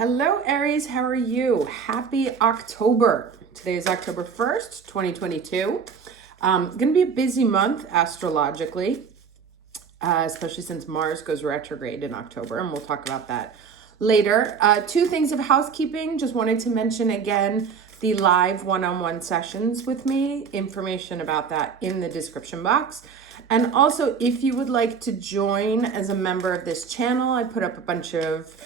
Hello, Aries. How are you? Happy October. Today is October 1st, 2022. Going to be a busy month astrologically, especially since Mars goes retrograde in October, and we'll talk about that later. Two things of housekeeping. Just wanted to mention again the live one-on-one sessions with me. Information about that in the description box. And also, if you would like to join as a member of this channel, I put up a bunch of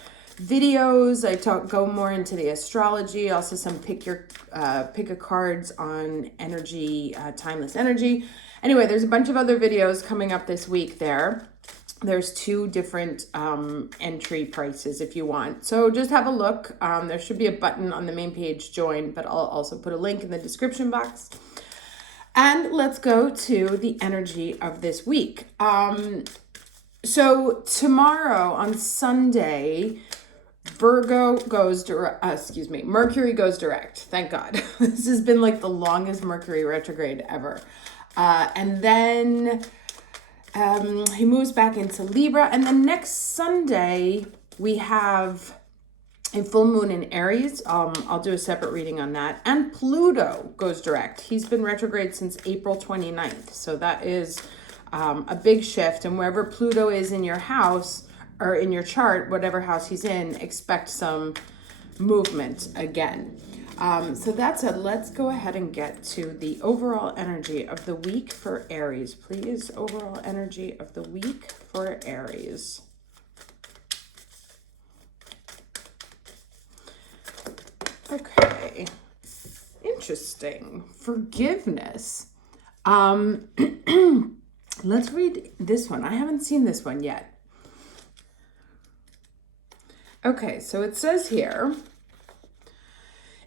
videos. I go more into the astrology, also some pick a cards on energy, timeless energy. Anyway, there's a bunch of other videos coming up this week there. There's two different entry prices if you want. So just have a look. There should be a button on the main page, join, but I'll also put a link in the description box. And let's go to the energy of this week. So tomorrow on Sunday, Mercury goes direct. Thank God. This has been like the longest Mercury retrograde ever. And then he moves back into Libra. And then next Sunday, we have a full moon in Aries. I'll do a separate reading on that. And Pluto goes direct. He's been retrograde since April 29th. So that is a big shift. And wherever Pluto is in your house, or in your chart, whatever house he's in, expect some movement again. So that's it. Let's go ahead and get to the overall energy of the week for Aries, please. Overall energy of the week for Aries. Okay. Interesting. Forgiveness. Let's read this one. I haven't seen this one yet. Okay, so it says here,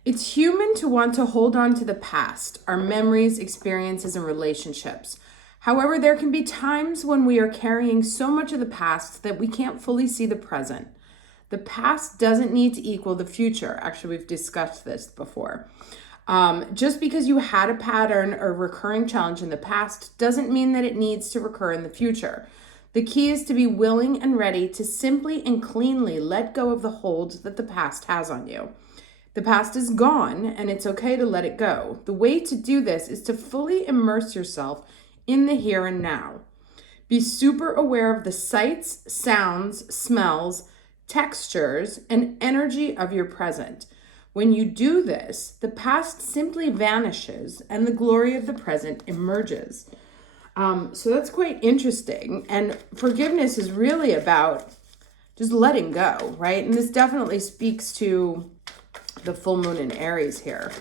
it's human to want to hold on to the past, our memories, experiences, and relationships. However, there can be times when we are carrying so much of the past that we can't fully see the present. The past doesn't need to equal the future. Actually, we've discussed this before. Just because you had a pattern or recurring challenge in the past doesn't mean that it needs to recur in the future. The key is to be willing and ready to simply and cleanly let go of the hold that the past has on you. The past is gone, and it's okay to let it go. The way to do this is to fully immerse yourself in the here and now. Be super aware of the sights, sounds, smells, textures, and energy of your present. When you do this, the past simply vanishes and the glory of the present emerges. So that's quite interesting. And forgiveness is really about just letting go, right? And this definitely speaks to the full moon in Aries here.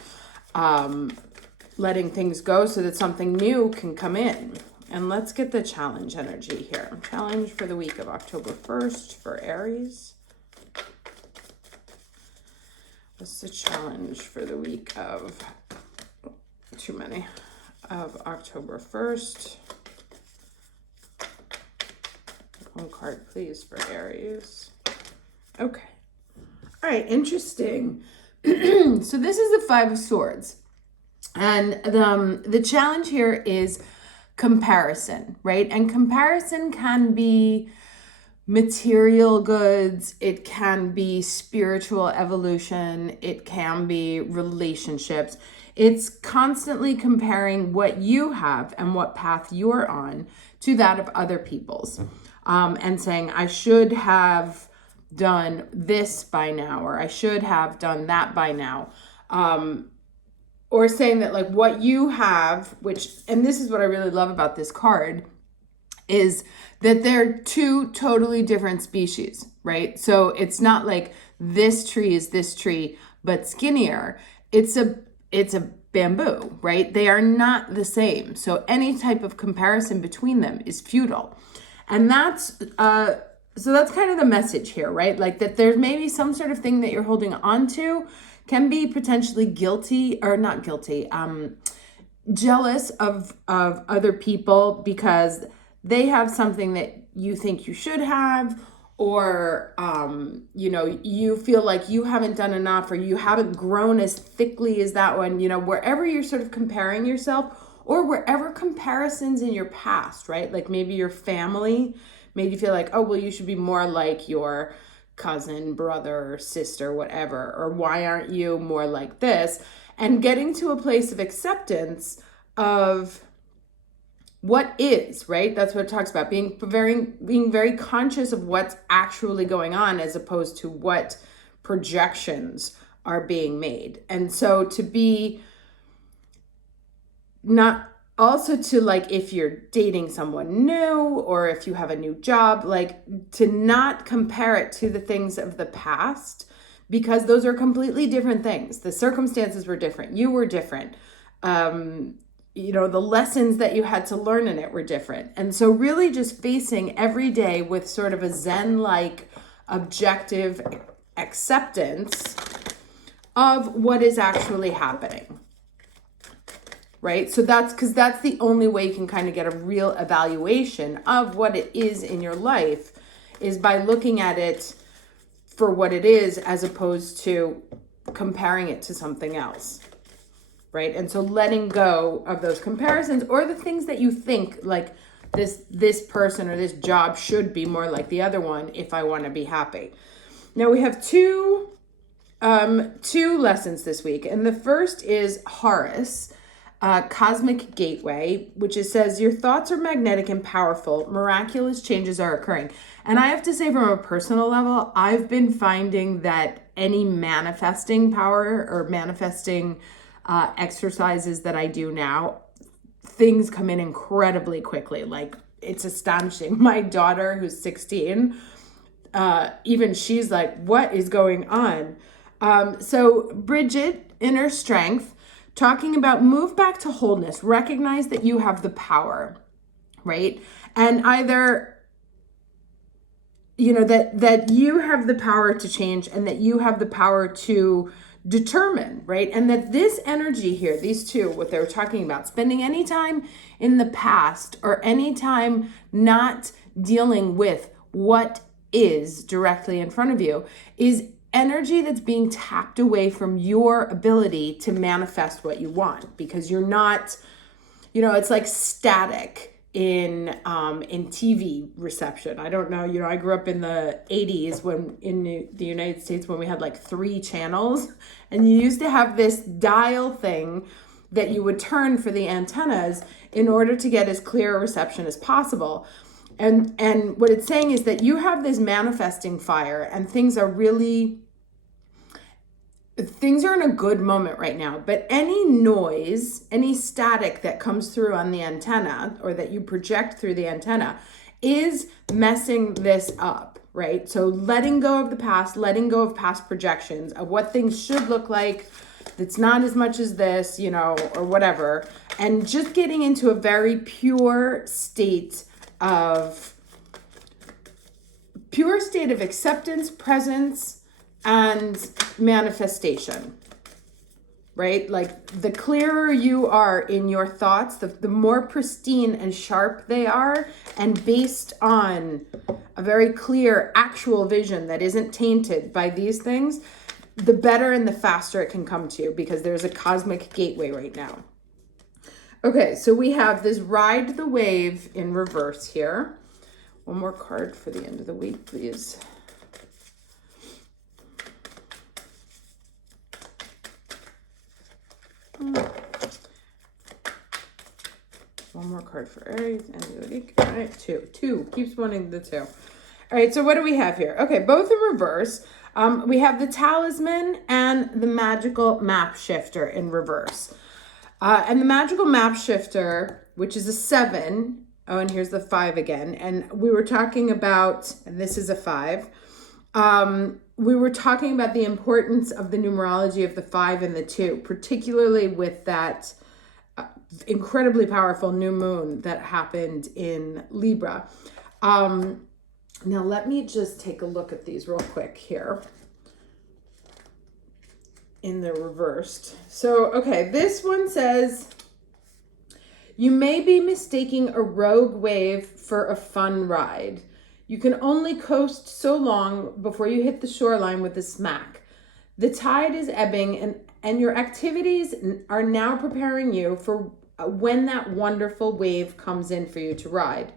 Letting things go so that something new can come in. And let's get the challenge energy here. Challenge for the week of October 1st for Aries. What's the challenge for the week of, of October 1st? One card, please, for Aries. Okay. All right, interesting. So this is the Five of Swords. And the challenge here is comparison, right? And comparison can be material goods, it can be spiritual evolution, it can be relationships. It's constantly comparing what you have and what path you're on to that of other people's, and saying, I should have done this by now, or I should have done that by now. Or saying that like what you have, and this is what I really love about this card, is that they're two totally different species, right? So it's not like this tree is this tree, but skinnier. It's a bamboo, right? They are not the same. So any type of comparison between them is futile. And that's kind of the message here, right? Like that there's maybe some sort of thing that you're holding on to can be potentially jealous of other people because they have something that you think you should have, or, you feel like you haven't done enough, or you haven't grown as thickly as that one, wherever you're sort of comparing yourself, or wherever comparisons in your past, right? Like maybe your family made you feel like, oh, well, you should be more like your cousin, brother, sister, whatever, or why aren't you more like this? And getting to a place of acceptance of what is, right? That's what it talks about, being very conscious of what's actually going on as opposed to what projections are being made. And so to be not also to, like, if you're dating someone new or if you have a new job, like, to not compare it to the things of the past, because those are completely different things. The circumstances were different. You were different. The lessons that you had to learn in it were different. And so really just facing every day with sort of a Zen-like objective acceptance of what is actually happening. Right? So that's the only way you can kind of get a real evaluation of what it is in your life, is by looking at it for what it is as opposed to comparing it to something else. Right? And so letting go of those comparisons or the things that you think, like, this person or this job should be more like the other one if I want to be happy. Now we have two lessons this week. And the first is Horus, Cosmic Gateway, which says your thoughts are magnetic and powerful. Miraculous changes are occurring. And I have to say, from a personal level, I've been finding that any manifesting power or manifesting exercises that I do now, things come in incredibly quickly. Like, it's astonishing. My daughter, who's 16, even she's like, what is going on? So Bridget, Inner Strength, talking about move back to wholeness, recognize that you have the power, right? And either, that you have the power to change and that you have the power to determine, right? And that this energy here, these two, what they were talking about, spending any time in the past or any time not dealing with what is directly in front of you, is energy that's being tapped away from your ability to manifest what you want, because you're not, it's like static in TV reception. I don't know, I grew up in the 80s when in the United States, when we had like 3 channels, and you used to have this dial thing that you would turn for the antennas in order to get as clear a reception as possible. And what it's saying is that you have this manifesting fire, and things are in a good moment right now. But any noise, any static that comes through on the antenna or that you project through the antenna is messing this up, right? So letting go of the past, letting go of past projections of what things should look like, that's not as much as this, or whatever, and just getting into a very pure state of acceptance, presence, and manifestation, right? Like, the clearer you are in your thoughts, the more pristine and sharp they are, and based on a very clear actual vision that isn't tainted by these things, the better and the faster it can come to you, because there's a cosmic gateway right now. Okay, so we have this Ride the Wave in reverse here. One more card for the end of the week, please. One more card for Aries, end of the week. All right, two. Keeps wanting the 2. All right, so what do we have here? Okay, both in reverse. We have the Talisman and the Magical Map Shifter in reverse. And the Magical Map Shifter, which is a 7. Oh, and here's the 5 again. And we were talking about, and this is a 5. We were talking about the importance of the numerology of the 5 and the 2, particularly with that incredibly powerful new moon that happened in Libra. Now let me just take a look at these real quick here in the reversed. So, okay, this one says, you may be mistaking a rogue wave for a fun ride. You can only coast so long before you hit the shoreline with a smack. The tide is ebbing, and your activities are now preparing you for when that wonderful wave comes in for you to ride.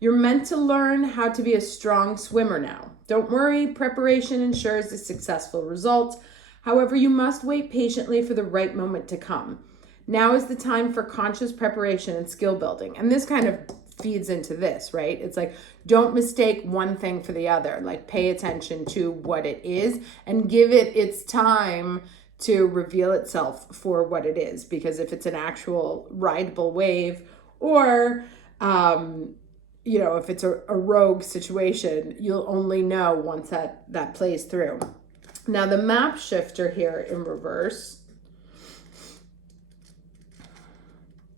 You're meant to learn how to be a strong swimmer now. Don't worry, preparation ensures a successful result. However, you must wait patiently for the right moment to come. Now is the time for conscious preparation and skill building. And this kind of feeds into this, right? It's like, don't mistake one thing for the other. Like, pay attention to what it is and give it its time to reveal itself for what it is. Because if it's an actual rideable wave, or if it's a rogue situation, you'll only know once that plays through. Now the map shifter here in reverse.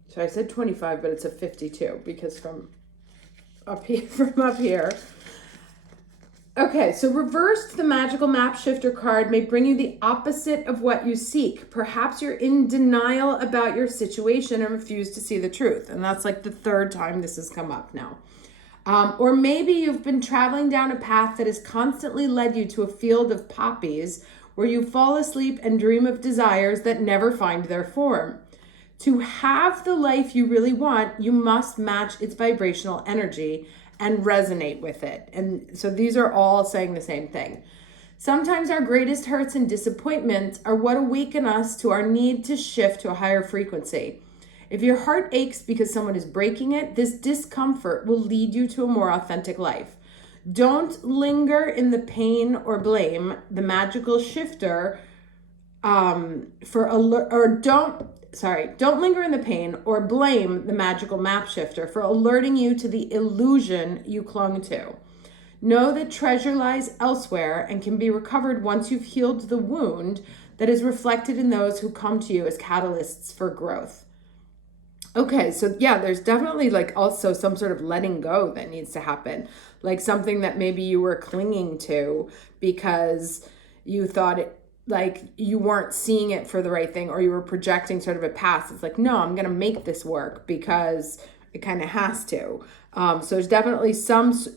So I said 25, but it's a 52 because from up here. Okay, so reversed, the magical map shifter card may bring you the opposite of what you seek. Perhaps you're in denial about your situation and refuse to see the truth. And that's like the third time this has come up now. Or maybe you've been traveling down a path that has constantly led you to a field of poppies where you fall asleep and dream of desires that never find their form. To have the life you really want, you must match its vibrational energy and resonate with it. And so these are all saying the same thing. Sometimes our greatest hurts and disappointments are what awaken us to our need to shift to a higher frequency. If your heart aches because someone is breaking it, this discomfort will lead you to a more authentic life. Don't linger in the pain or blame the magical shifter don't linger in the pain or blame the magical map shifter for alerting you to the illusion you clung to. Know that treasure lies elsewhere and can be recovered once you've healed the wound that is reflected in those who come to you as catalysts for growth. Okay, so yeah, there's definitely like also some sort of letting go that needs to happen. Like something that maybe you were clinging to because you thought it, like you weren't seeing it for the right thing, or you were projecting sort of a past. It's like, no, I'm going to make this work because it kind of has to. So there's definitely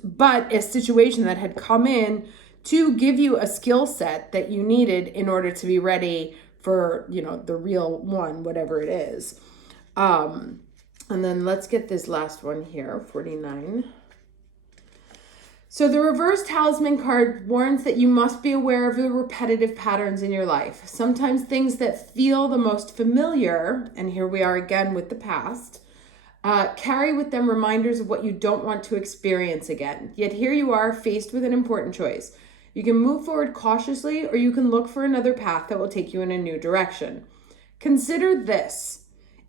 but a situation that had come in to give you a skill set that you needed in order to be ready for, the real one, whatever it is. And then let's get this last one here, 49. So the reverse talisman card warns that you must be aware of the repetitive patterns in your life. Sometimes things that feel the most familiar, and here we are again with the past, carry with them reminders of what you don't want to experience again. Yet here you are faced with an important choice. You can move forward cautiously, or you can look for another path that will take you in a new direction. Consider this.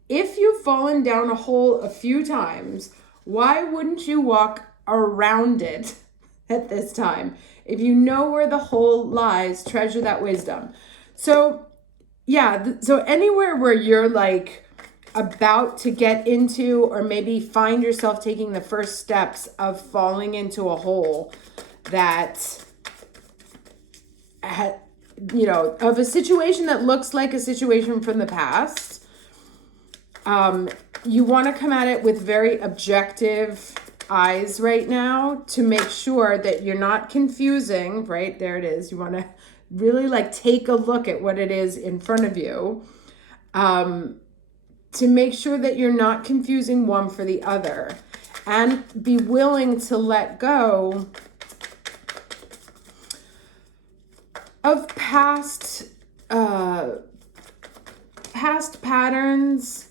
If you've fallen down a hole a few times, why wouldn't you walk around it at this time? If you know where the hole lies, treasure that wisdom. So yeah, so anywhere where you're like about to get into, or maybe find yourself taking the first steps of falling into a hole that of a situation that looks like a situation from the past, you want to come at it with very objective eyes right now to make sure that you're not confusing, right? There it is. You want to really like take a look at what it is in front of you, to make sure that you're not confusing one for the other, and be willing to let go of past patterns,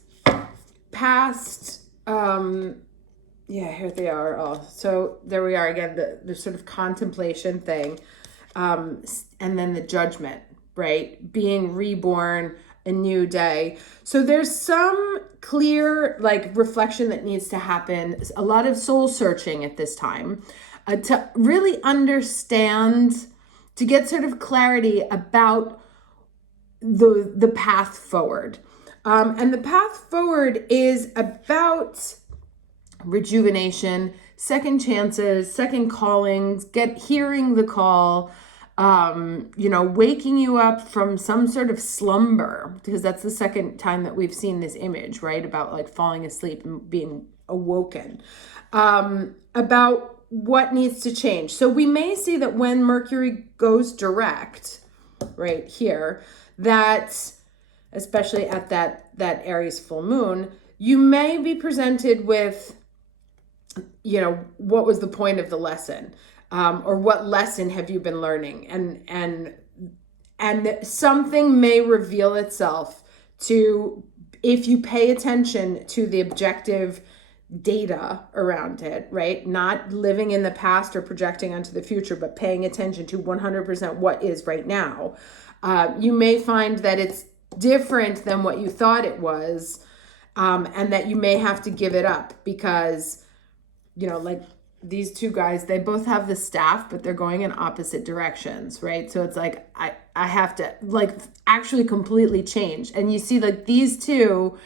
here they are all. So there we are again, the sort of contemplation thing, and then the judgment, right? Being reborn, a new day. So there's some clear like reflection that needs to happen, a lot of soul searching at this time, to really understand, to get sort of clarity about the path forward. And the path forward is about rejuvenation, second chances, second callings, hearing the call, waking you up from some sort of slumber, because that's the second time that we've seen this image, right? About like falling asleep and being awoken, about what needs to change. So we may see that when Mercury goes direct, right here, that especially at that Aries full moon, you may be presented with, what was the point of the lesson? or what lesson have you been learning? And something may reveal itself to, if you pay attention to the objective data around it, right? Not living in the past or projecting onto the future, but paying attention to 100% what is right now. You may find that it's different than what you thought it was, and that you may have to give it up because, like these two guys, they both have the staff, but they're going in opposite directions, right? So it's like, I have to like actually completely change. And you see like these two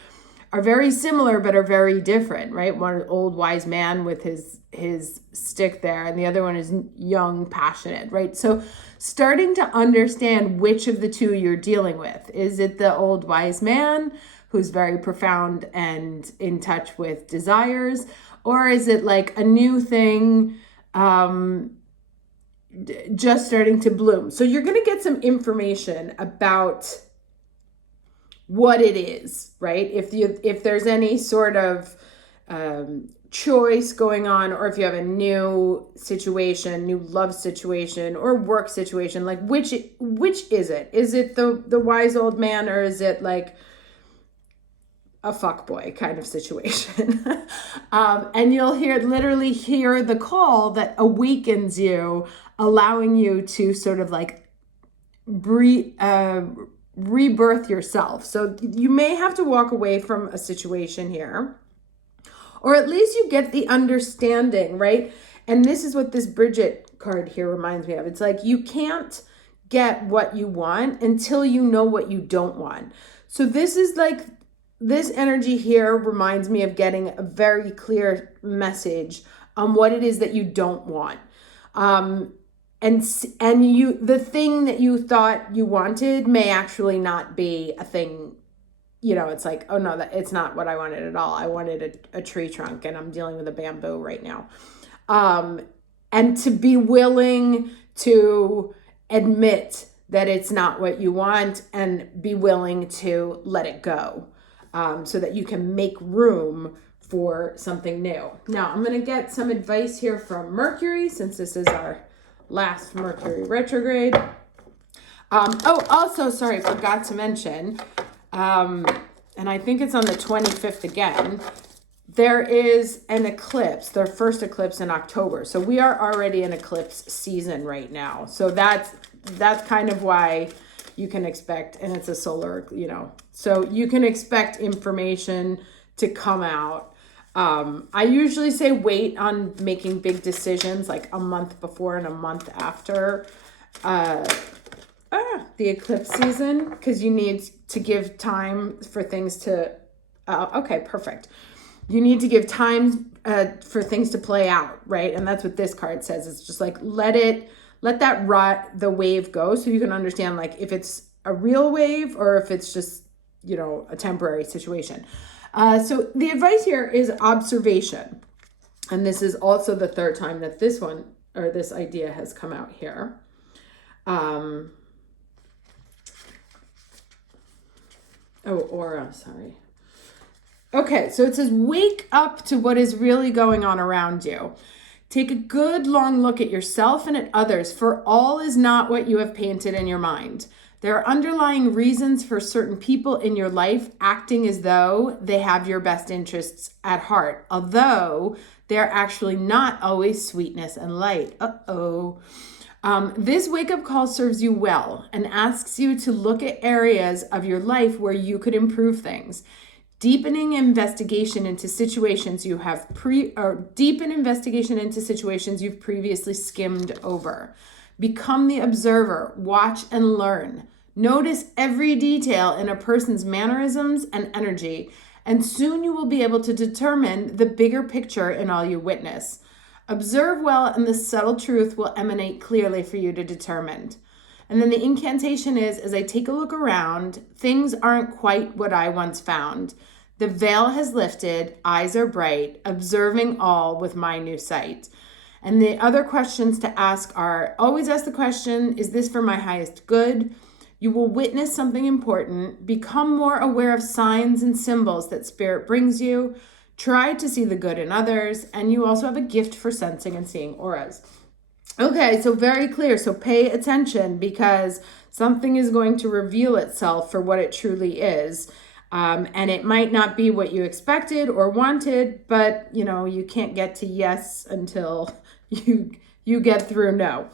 are very similar, but are very different, right? One old wise man with his stick there, and the other one is young, passionate, right? So starting to understand which of the two you're dealing with. Is it the old wise man who's very profound and in touch with desires? Or is it like a new thing just starting to bloom? So you're going to get some information about what it is, right? If there's any sort of choice going on, or if you have a new situation, new love situation or work situation, like which is it? Is it the wise old man, or is it like a fuckboy kind of situation? And you'll literally hear the call that awakens you, allowing you to sort of like rebirth yourself. So you may have to walk away from a situation here, or at least you get the understanding, right? And this is what this Bridget card here reminds me of. It's like you can't get what you want until you know what you don't want. So this is like, this energy here reminds me of getting a very clear message on what it is that you don't want. And you, the thing that you thought you wanted may actually not be a thing. It's like, oh no, it's not what I wanted at all. I wanted a tree trunk, and I'm dealing with a bamboo right now. And to be willing to admit that it's not what you want, and be willing to let it go, so that you can make room for something new. Now I'm going to get some advice here from Mercury, since this is our last Mercury retrograde. Also, sorry, forgot to mention, and I think it's on the 25th again, there is an eclipse, their first eclipse in October. So we are already in eclipse season right now. So that's kind of why you can expect, and it's a solar, so you can expect information to come out. I usually say wait on making big decisions like a month before and a month after the eclipse season, because you need to give time for things to, okay, perfect. You need to give time for things to play out, right? And that's what this card says. It's just like, let the wave go, so you can understand like if it's a real wave or if it's just, a temporary situation. So the advice here is observation. And this is also the third time that this one, or this idea, has come out here. Aura, sorry. Okay, so it says, wake up to what is really going on around you. Take a good long look at yourself and at others, for all is not what you have painted in your mind. There are underlying reasons for certain people in your life acting as though they have your best interests at heart, although they're actually not always sweetness and light. This wake-up call serves you well and asks you to look at areas of your life where you could improve things. Deepen investigation into situations you've previously skimmed over. Become the observer, watch and learn. Notice every detail in a person's mannerisms and energy, and soon you will be able to determine the bigger picture in all you witness. Observe well, and the subtle truth will emanate clearly for you to determine. And then the incantation is, as I take a look around, things aren't quite what I once found. The veil has lifted, eyes are bright, observing all with my new sight. And the other questions to ask are, always ask the question, is this for my highest good? You will witness something important. Become more aware of signs and symbols that spirit brings you. Try to see the good in others. And you also have a gift for sensing and seeing auras. Okay, so very clear. So pay attention because something is going to reveal itself for what it truly is. And it might not be what you expected or wanted, but you can't get to yes until you get through no.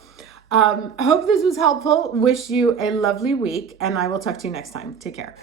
Hope this was helpful. Wish you a lovely week, and I will talk to you next time. Take care.